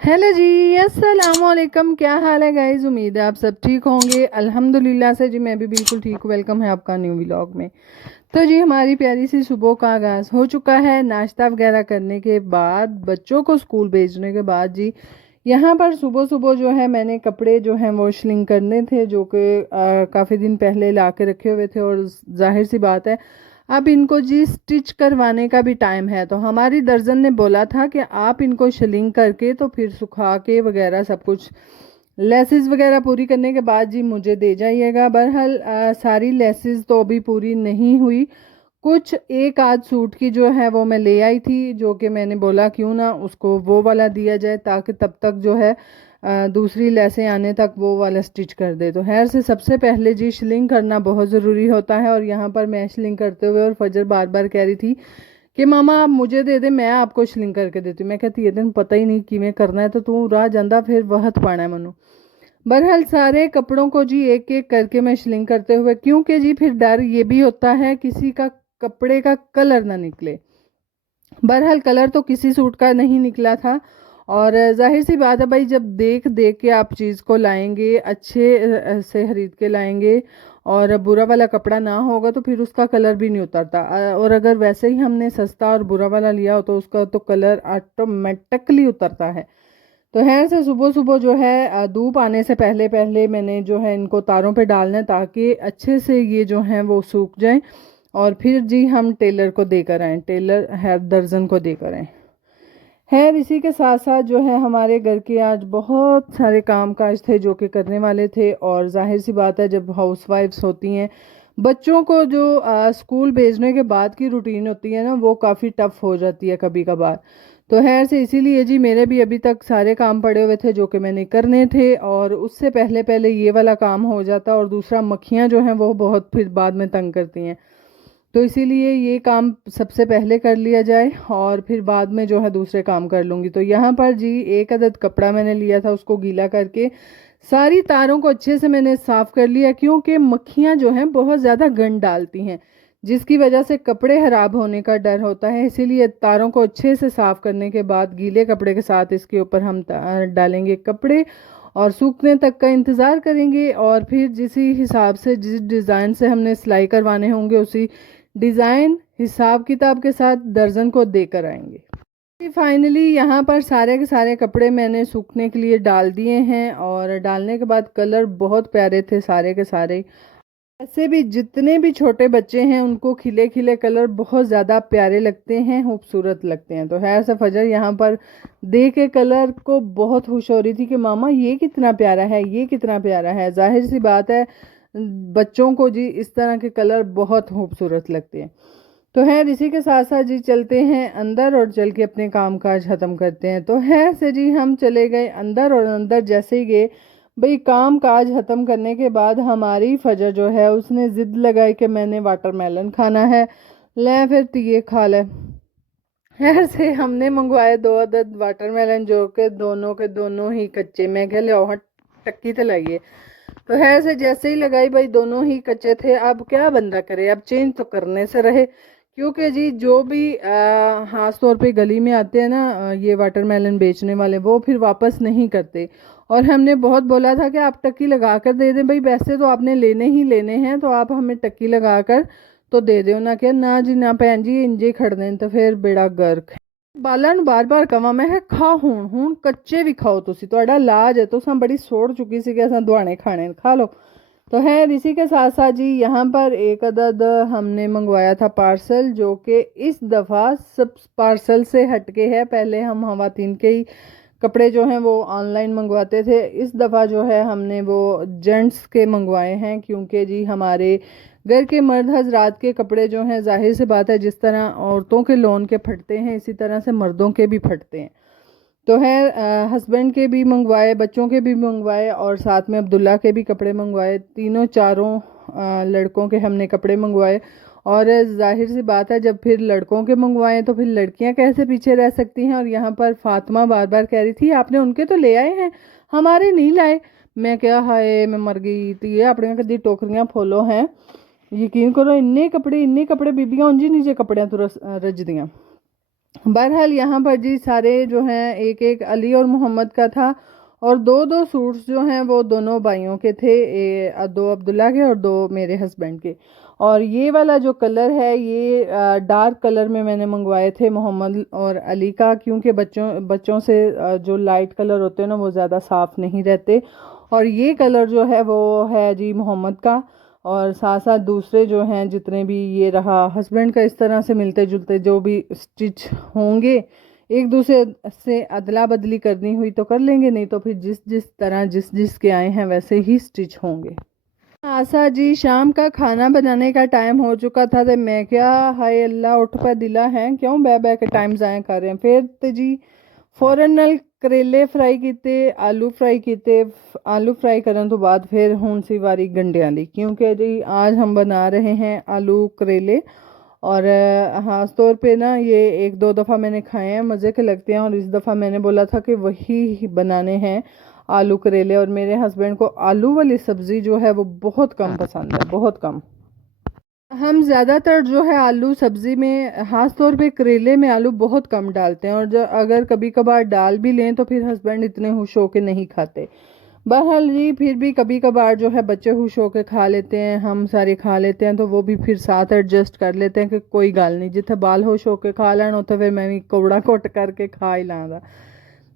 Hello जी। अस्सलाम वालेकुम। क्या हाल है गाइज? उम्मीद है आप सब ठीक होंगे। अल्हम्दुलिल्लाह से जी मैं भी बिल्कुल ठीक हूँ। वेलकम है आपका न्यू व्लॉग में। तो जी हमारी प्यारी सी सुबह का आगाज़ हो चुका है। नाश्ता वगैरह करने के बाद, बच्चों को स्कूल भेजने के बाद जी यहाँ पर सुबह सुबह जो है मैंने कपड़े जो हैं वॉशिंग करने थे, जो कि काफ़ी दिन पहले ला के रखे हुए थे। और जाहिर सी बात है अब इनको जी स्टिच करवाने का भी टाइम है। तो हमारी दर्जन ने बोला था कि आप इनको शलिंग करके तो फिर सुखा के वगैरह सब कुछ लेसिस वगैरह पूरी करने के बाद जी मुझे दे जाइएगा। बहरहाल सारी लेसिस तो अभी पूरी नहीं हुई। कुछ एक आध सूट की जो है वो मैं ले आई थी, जो कि मैंने बोला क्यों ना उसको वो वाला दिया जाए, ताकि तब तक जो है दूसरी लेसें आने तक वो वाला स्टिच कर दे। तो खैर से सबसे पहले जी शिलिंग करना बहुत ज़रूरी होता है। और यहाँ पर मैं शिलिंग करते हुए और फजर बार बार कह रही थी कि मामा आप मुझे दे दे, मैं आपको शिलिंग करके देती हूँ। मैं कहती ये दिन पता ही नहीं किमें करना है, तो तू राह जांदा फिर वहत पाना है मनु। बहरहाल सारे कपड़ों को जी एक एक करके मैं शिलिंग करते हुए, क्योंकि जी फिर डर ये भी होता है किसी का कपड़े का कलर ना निकले। बहरहाल कलर तो किसी सूट का नहीं निकला था। और जाहिर सी बात है भाई, जब देख देख के आप चीज़ को लाएंगे, अच्छे से खरीद के लाएंगे और बुरा वाला कपड़ा ना होगा तो फिर उसका कलर भी नहीं उतरता। और अगर वैसे ही हमने सस्ता और बुरा वाला लिया हो तो उसका तो कलर ऑटोमेटिकली उतरता है। तो खैर से सुबह सुबह जो है धूप आने से पहले पहले मैंने जो है इनको तारों पे डालना है, ताकि अच्छे से ये जो हैं वो सूख जाएं। और फिर जी हम टेलर को देकर आए, टेलर है दर्जन को देकर आए। खैर इसी के साथ साथ जो है हमारे घर के आज बहुत सारे काम काज थे जो कि करने वाले थे। और जाहिर सी बात है जब हाउसवाइफ्स होती हैं, बच्चों को जो स्कूल भेजने के बाद की रूटीन होती है ना, वो काफ़ी टफ हो जाती है कभी कभार। तो खैर से इसीलिए जी मेरे भी अभी तक सारे काम पड़े हुए थे जो कि मैंने करने थे, और उससे पहले पहले ये वाला काम हो जाता। और दूसरा मक्खियाँ जो हैं वो बहुत फिर बाद में तंग करती हैं, तो इसीलिए ये काम सबसे पहले कर लिया जाए और फिर बाद में जो है दूसरे काम कर लूँगी। तो यहाँ पर जी एक अदद कपड़ा मैंने लिया था, उसको गीला करके सारी तारों को अच्छे से मैंने साफ़ कर लिया, क्योंकि मक्खियाँ जो हैं बहुत ज़्यादा गंद डालती हैं, जिसकी वजह से कपड़े ख़राब होने का डर होता है। इसीलिए तारों को अच्छे से साफ़ करने के बाद गीले कपड़े के साथ इसके ऊपर हम डालेंगे कपड़े और सूखने तक का इंतज़ार करेंगे। और फिर जिस हिसाब से, जिस डिज़ाइन से हमने सिलाई करवाने होंगे, उसी डिज़ाइन हिसाब किताब के साथ दर्जन को देकर आएंगे। फाइनली यहाँ पर सारे के सारे कपड़े मैंने सूखने के लिए डाल दिए हैं। और डालने के बाद कलर बहुत प्यारे थे सारे के सारे। ऐसे भी जितने भी छोटे बच्चे हैं उनको खिले खिले कलर बहुत ज़्यादा प्यारे लगते हैं, खूबसूरत लगते हैं। तो है सब फजर यहाँ पर देख के कलर को बहुत खुश हो रही थी कि मामा ये कितना प्यारा है, ये कितना प्यारा है। जाहिर सी बात है बच्चों को जी इस तरह के कलर बहुत खूबसूरत लगते हैं। तो है इसी के साथ साथ जी चलते हैं अंदर और चल के अपने काम काज ख़त्म करते हैं। तो है से जी हम चले गए अंदर, और अंदर जैसे ही गए भाई काम काज ख़त्म करने के बाद हमारी फजर जो है उसने ज़िद लगाई कि मैंने वाटरमेलन खाना है। ले फिर ये खा ले। खैर से हमने मंगवाए दो अदद वाटरमेलन, जो कि दोनों के दोनों ही कच्चे। मैं कह लिया वहाँ टक्की तो लगाइए। तो है से जैसे ही लगाई भाई दोनों ही कच्चे थे। अब क्या बंदा करे, अब चेंज तो करने से रहे, क्योंकि जी जो भी खास तौर पे गली में आते हैं ना ये वाटरमेलन बेचने वाले, वो फिर वापस नहीं करते। और हमने बहुत बोला था कि आप टक्की लगा कर दे दें भाई, वैसे तो आपने लेने ही लेने हैं, तो आप हमें टक्की लगा कर तो दे दो ना। क्या ना जी ना भैन जी इंजे खड़ने तो फिर बेड़ा गर्क। बालां ਨੂੰ ਬਾਰ-ਬਾਰ ਕਵਾਂ ਮੈਂ ਕਿਹਾ ਖਾ ਹੁਣ ਹੁਣ ਕੱਚੇ ਵੀ ਖਾਓ ਤੁਸੀਂ, ਤੁਹਾਡਾ इलाज है। तो हम बड़ी सोड़ चुकी सी कि असा दुआने खाने खा लो। तो है इसी के साथ साथ जी यहाँ पर एक अदद हमने मंगवाया था पार्सल, जो कि इस दफ़ा सब पार्सल से हटके है। पहले हम खवातीन के ही कपड़े जो हैं वो ऑनलाइन मंगवाते थे, इस दफ़ा जो है हमने वो जेंट्स के मंगवाए हैं। क्योंकि जी हमारे घर के मर्द हजरात के कपड़े जो हैं, जाहिर सी बात है जिस तरह औरतों के लोन के फटते हैं इसी तरह से मर्दों के भी फटते हैं। तो है हस्बैंड के भी मंगवाए, बच्चों के भी मंगवाए, और साथ में अब्दुल्ला के भी कपड़े मंगवाए। तीनों चारों लड़कों के हमने कपड़े मंगवाए। और जाहिर सी बात है जब फिर लड़कों के मंगवाए तो फिर लड़कियां कैसे पीछे रह सकती हैं। और यहाँ पर फातिमा बार बार कह रही थी आपने उनके तो ले आए हैं, हमारे नहीं लाए। मैं क्या, हाय मैं मर गई थी। ये अपने कदी टोकरियां फॉलो हैं, यकीन करो इन्ने कपड़े बीबियां उंजी नीचे कपड़ियां तो रजदियां। बहरहाल यहाँ पर जी सारे जो हैं एक एक अली और मोहम्मद का था, और दो दो सूट्स जो हैं वो दोनों भाइयों के थे, दो अब्दुल्ला के और दो मेरे हस्बैंड के। और ये वाला जो कलर है ये डार्क कलर में मैंने मंगवाए थे मोहम्मद और अली का, क्योंकि बच्चों बच्चों से जो लाइट कलर होते हैं ना वो ज़्यादा साफ़ नहीं रहते। और ये कलर जो है वो है जी मोहम्मद का। और साथ साथ दूसरे जो हैं जितने भी ये रहा हस्बैंड का, इस तरह से मिलते जुलते जो भी स्टिच होंगे, एक दूसरे से अदला बदली करनी हुई तो कर लेंगे, नहीं तो फिर जिस जिस तरह जिस जिस के आए हैं वैसे ही स्टिच होंगे। आशा जी शाम का खाना बनाने का टाइम हो चुका था, तो मैं क्या हाय अल्लाह उठ पर दिला है क्यों बह बह के टाइम ज़ाया कर रहे हैं। फिर तो जी फौरन नाल करेले फ्राई किते, आलू फ्राई किते। आलू फ्राई करने तो बाद फिर हुन सी वारी गंढियां दी, क्योंकि जी आज हम बना रहे हैं आलू करेले। और ख़ास तौर पे ना ये एक दो दफ़ा मैंने खाए हैं, मज़े के लगते हैं, और इस दफ़ा मैंने बोला था कि वही बनाने हैं आलू करेले। और मेरे हस्बैंड को आलू वाली सब्ज़ी जो है वो बहुत कम पसंद है, बहुत कम। हम ज़्यादातर जो है आलू सब्ज़ी में ख़ास तौर पे करेले में आलू बहुत कम डालते हैं, और जो अगर कभी कभार डाल भी लें तो फिर हस्बैंड इतने खुश होके नहीं खाते। बहरहाल जी फिर भी कभी कभार जो है बच्चे खुश होके खा लेते हैं, हम सारे खा लेते हैं, तो वो भी फिर साथ एडजस्ट कर लेते हैं कि कोई गल नहीं, जिथे बाल खुश होके खा लैन उत्थे फिर मैं भी कौड़ा घुट करके खा ही लाँगा।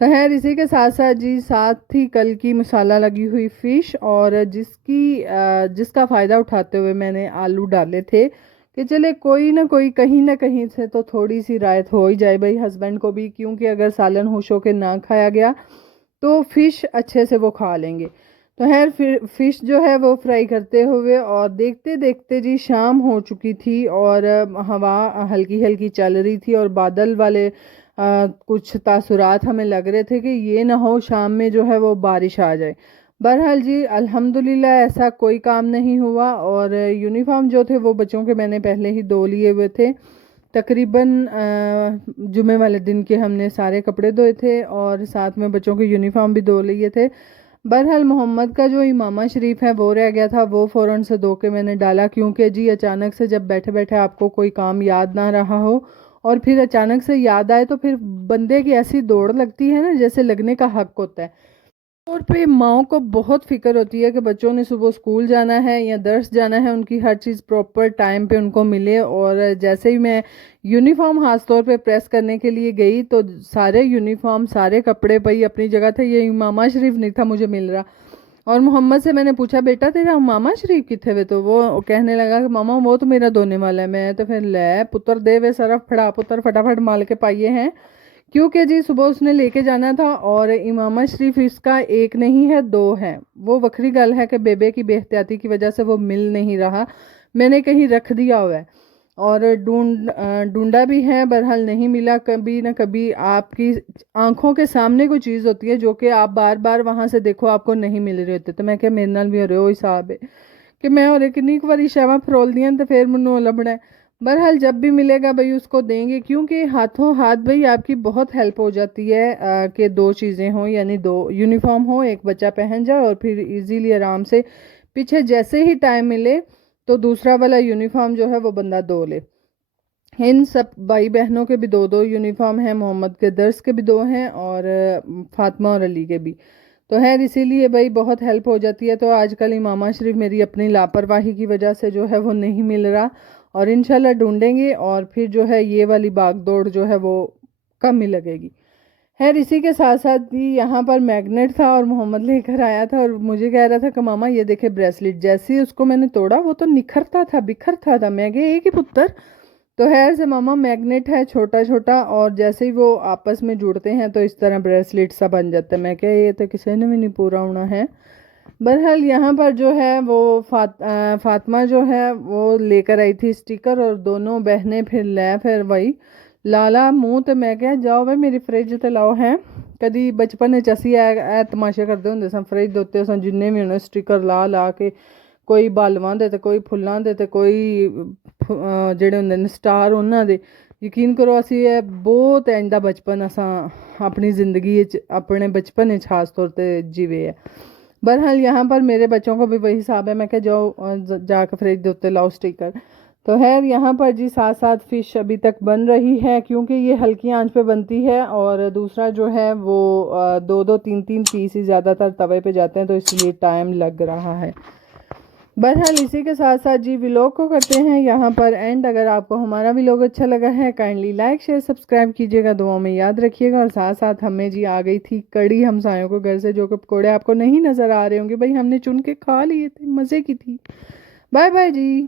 तो खैर इसी के साथ साथ जी साथ ही कल की मसाला लगी हुई फ़िश, और जिसका फ़ायदा उठाते हुए मैंने आलू डाले थे कि चले कोई ना कहीं से तो थोड़ी सी रायत हो ही जाए भाई हस्बैंड को भी, क्योंकि अगर सालन खुश होकर ना खाया गया तो फ़िश अच्छे से वो खा लेंगे। तो खैर फिर फ़िश जो है वो फ्राई करते हुए और देखते देखते जी शाम हो चुकी थी, और हवा हल्की हल्की चल रही थी, और बादल वाले कुछ तासुरात हमें लग रहे थे कि ये ना हो शाम में जो है वो बारिश आ जाए। बहरहाल जी अल्हम्दुलिल्लाह ऐसा कोई काम नहीं हुआ, और यूनिफॉर्म जो थे वो बच्चों के मैंने पहले ही धो लिए हुए थे। तकरीबन जुमे वाले दिन के हमने सारे कपड़े धोए थे, और साथ में बच्चों के यूनिफॉर्म भी धो लिए थे। बहरहाल मोहम्मद का जो इमामा शरीफ है वो रह गया था, वो फ़ौरन से धो के मैंने डाला, क्योंकि जी अचानक से जब बैठे बैठे आपको कोई काम याद ना रहा हो और फिर अचानक से याद आए तो फिर बंदे की ऐसी दौड़ लगती है ना जैसे लगने का हक होता है। और पे माओ को बहुत फिक्र होती है कि बच्चों ने सुबह स्कूल जाना है या दर्स जाना है, उनकी हर चीज़ प्रॉपर टाइम पे उनको मिले। और जैसे ही मैं यूनिफॉर्म खास तौर पे प्रेस करने के लिए गई तो सारे यूनिफॉर्म सारे कपड़े भाई अपनी जगह थे, ये इमामा शरीफ नहीं था मुझे मिल रहा। और मोहम्मद से मैंने पूछा बेटा तेरा इमामा शरीफ किथे वे, तो वो कहने लगा कि मामा वो तो मेरा धोने वाला है। मैं तो फिर ले पुत्र दे वे सरफ फड़ा पुत्र फटाफट माल के पाइए हैं, क्योंकि जी सुबह उसने लेके जाना था। और इमामा शरीफ इसका एक नहीं है दो है। वो वक्री गल है कि बेबे की बेहतियाती की वजह से वो मिल नहीं रहा, मैंने कहीं रख दिया हुआ है, और ढूंढा भी है, बहरहाल नहीं मिला। कभी ना कभी आपकी आंखों के सामने कोई चीज़ होती है जो कि आप बार बार वहाँ से देखो आपको नहीं मिल रहे होते। तो मैं क्या मेरे नाल भी हो रहे हो हिसाब है कि मैं और किन्नी बारी शैवा फरोल दियां तो फिर मैनू लभना है। बहरहाल जब भी मिलेगा भाई उसको देंगे, क्योंकि हाथों हाथ भाई आपकी बहुत हेल्प हो जाती है कि दो चीज़ें हों, यानी दो यूनिफॉर्म हो, एक बच्चा पहन जाए और फिर इजीली आराम से पीछे जैसे ही टाइम मिले तो दूसरा वाला यूनिफॉर्म जो है वो बंदा धो ले। इन सब भाई बहनों के भी दो दो यूनिफॉर्म हैं, मोहम्मद के दर्स के भी दो हैं, और फातिमा और अली के भी। तो खैर इसीलिए भाई बहुत हेल्प हो जाती है। तो आजकल इमामा शरीफ मेरी अपनी लापरवाही की वजह से जो है वो नहीं मिल रहा, और इंशाल्लाह ढूंढेंगे और फिर जो है ये वाली भाग दौड़ जो है वो कम ही लगेगी। खैर इसी के साथ साथ भी यहाँ पर मैग्नेट था और मोहम्मद लेकर आया था, और मुझे कह रहा था कि मामा ये देखे ब्रेसलेट। जैसे ही उसको मैंने तोड़ा वो तो निखरता था बिखरता था, मैं गए एक ही पुत्र। तो खैर से मामा मैग्नेट है छोटा छोटा, और जैसे ही वो आपस में जुड़ते हैं तो इस तरह ब्रेसलेट सा बन जाता है। मैं क्या ये तो किसी ने भी नहीं पूरा होना है। बहरहाल यहाँ पर जो है वो फातिमा जो है वो लेकर आई थी स्टिकर, और दोनों बहनें फिर वही लाला मुंह तो मैं क्या जाओ भाई मेरी फ्रिज ते लाओ हैं। कदी बचपन च असी ऐ तमाशे करते होंदे सन, फ्रिज दे उत्ते असां जिन्ने भी होने स्टिकर ला ला के, कोई बालवां दे ते कोई फुल्लां दे ते कोई जेह्ड़े होंदे न स्टार ਉਹਨਾਂ ਦੇ। यकीन करो असी बहुत इंदा बचपन असां अपनी ज़िंदगी अपने बचपन खास तौर पर जीवे है। बहरहाल यहाँ पर मेरे बच्चों को भी वही हिसाब है, मैं क्या जाओ जाकर फ्रिज के उत्ते लाओ स्टिकर। तो खैर यहाँ पर जी 7-7 फ़िश अभी तक बन रही है, क्योंकि ये हल्की आंच पे बनती है और दूसरा जो है वो 2-2 3-3 पीस ही ज़्यादातर तवे पे जाते हैं, तो इसलिए टाइम लग रहा है। बहरहाल इसी के साथ साथ जी व्लॉग को करते हैं यहाँ पर एंड। अगर आपको हमारा व्लॉग अच्छा लगा है काइंडली लाइक शेयर सब्सक्राइब कीजिएगा, दुआओं में याद रखिएगा। और साथ साथ हमें जी आ गई थी कड़ी हमसायों को घर से, जो कि पकौड़े आपको नहीं नज़र आ रहे होंगे, भाई हमने चुन के खा लिए थे, मज़े की थी। बाय बाय जी।